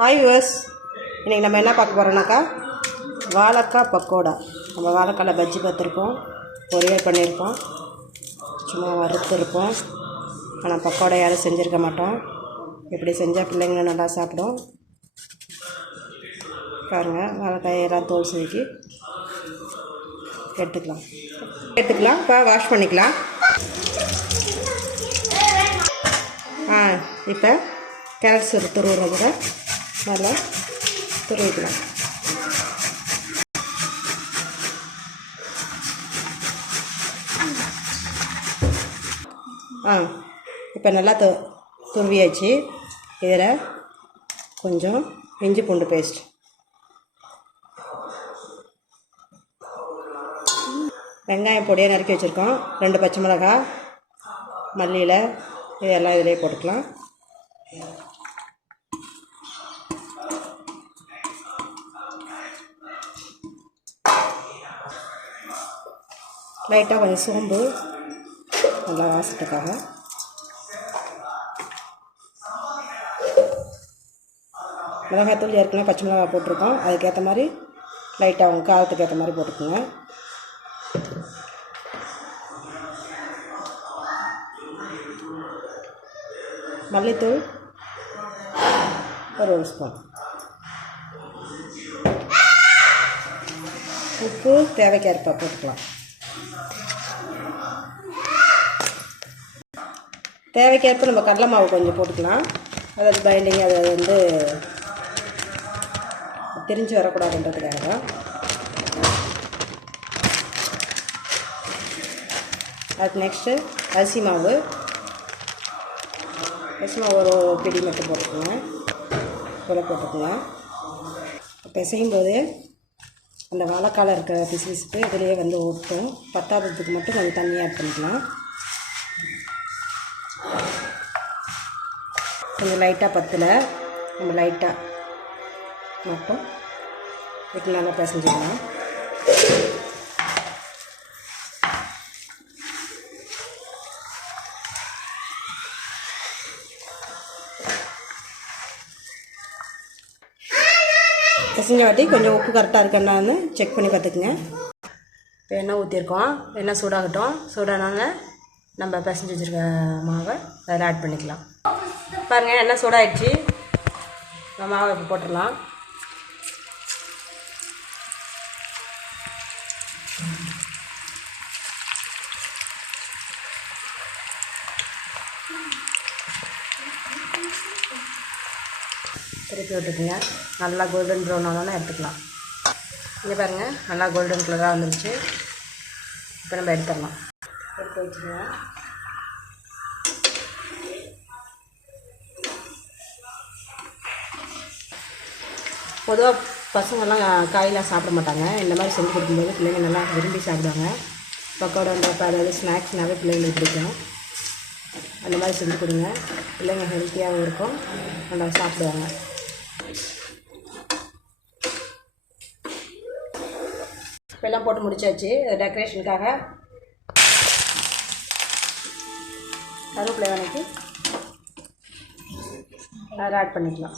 Hi US இன்றைக்கி நம்ம என்ன பார்க்க போகிறோம்னாக்கா வாழைக்காய் பக்கோடா. நம்ம வாழைக்காயில் பஜ்ஜி பார்த்துருப்போம் பொரியல் பண்ணியிருப்போம் சும்மா வறுத்துருப்போம். ஆனால் பக்கோடா யாரும் செஞ்சுருக்க மாட்டோம். இப்படி செஞ்சால் பிள்ளைங்க நல்லா சாப்பிடும். பாருங்கள் வாழைக்காயெல்லாம் தோல் சுருக்கி எடுத்துக்கலாம். எடுத்துக்கலாம் இப்போ வாஷ் பண்ணிக்கலாம். ஆ இப்போ கேரட்ஸ் சூறு Ah, நல்லா துருவிக்கலாம் ஆ இப்போ நல்லா து துருவியாச்சு. இதில் கொஞ்சம் இஞ்சி பூண்டு பேஸ்ட் வெங்காயம் பொடியாக நறுக்கி வச்சுருக்கோம். ரெண்டு பச்சை மிளகாய் மல்லியில் இதெல்லாம் இதிலே போட்டுக்கலாம். லைட்டாக கொஞ்சம் சோம்பு நல்லா வாசத்துக்காக. மிளகாத்தூள் ஏற்கனவே பச்சை மிளகா போட்டிருக்கோம். அதுக்கேற்ற மாதிரி லைட்டாக அவங்க காரத்துக்கு ஏற்ற மாதிரி போட்டுக்கோங்க. மல்லித்தூள் ஒரு ஒரு ஸ்பூன் உப்பு தேவைக்கேற்ப போட்டுக்கலாம். தேவைக்கேற்ப நம்ம கடலை மாவு கொஞ்சம் போட்டுக்கலாம். அதாவது பைண்டிங் அது வந்து தெரிஞ்சு வரக்கூடாதுன்றதுக்காக தான் அதுக்கு நெக்ஸ்ட்டு அரிசி மாவு. அரிசி மாவு ஒரு பிடி மட்டும் போட்டுக்கோங்க. கூட போட்டுக்கோங்க பிசையும் போது அந்த வாழைக்கால இருக்கிற பிசுபிசுப்பு இதுலேயே வந்து ஓட்டும் பத்தாததுக்கு மட்டும் கொஞ்சம் தண்ணியாக ஆட் பண்ணிக்கலாம். கொஞ்சம் லைட்டாக பத்தில். நம்ம லைட்டாக மட்டும் இதுக்கு நல்லா பிசைஞ்சிக்கலாம் பிசைஞ்ச வாட்டி கொஞ்சம் உப்பு கரெக்டாக இருக்கான்னு செக் பண்ணி பார்த்துக்குங்க. இப்போ எண்ணெய் ஊற்றிருக்கோம் எண்ணெய் சூடாகட்டும். சூடானாங்க நம்ம பிசைஞ்சு வச்சுருக்க மாவை அதில் ஆட் பண்ணிக்கலாம். பாருங்கள் எண்ணெய் சூடாயிடுச்சு. நம்ம மாவை இப்போ போட்டுடலாம். திருப்பி விட்டுக்குங்க நல்லா கோல்டன் ப்ரௌன் ஆனோன்னு எடுத்துக்கலாம். இங்கே பாருங்கள் நல்லா கோல்டன் கலராக வந்துருச்சு. இப்போ நம்ம எடுத்துடலாம். எடுத்து வச்சுக்கோங்க. பொதுவாக பசங்கள்லாம் காயெல்லாம் சாப்பிட மாட்டாங்க. இந்த மாதிரி செஞ்சு கொடுக்கும்போது பிள்ளைங்க நல்லா விரும்பி சாப்பிடுவாங்க. பக்கோடான்றப்ப அதாவது ஸ்நாக்ஸ்னாவே பிள்ளைங்களுக்கு பிடிக்கும். அந்த மாதிரி செஞ்சு கொடுங்க. பிள்ளைங்க ஹெல்த்தியாகவும் இருக்கும். நல்லா சாப்பிடுவாங்க. எல்லாம் போட்டு முடிச்சாச்சு. டெக்கரேஷனுக்காக. கருவேப்பிலை வணக்கி அதில் ஆட் பண்ணிக்கலாம்.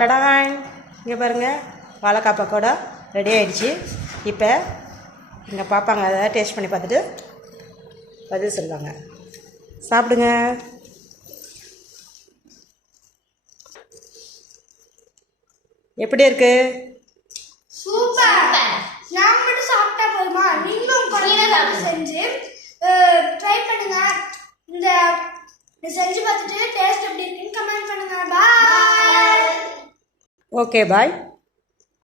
டடான் இங்கே பாருங்கள் வாழைக்காய் பக்கோடா ரெடி ஆகிடுச்சு இப்போ எங்கள் பாப்பாங்க அதை டேஸ்ட் பண்ணி பார்த்துட்டு பதில் சொல்லுவாங்க. சாப்பிடுங்க. எப்படி இருக்கு? சூப்பர். நான் மட்டும் சாப்பிட்டா போதுமா? நீங்களும் குழந்தைங்க செஞ்சு ட்ரை பண்ணுங்க. இந்த செஞ்சு பார்த்துட்டு டேஸ்ட் எப்படி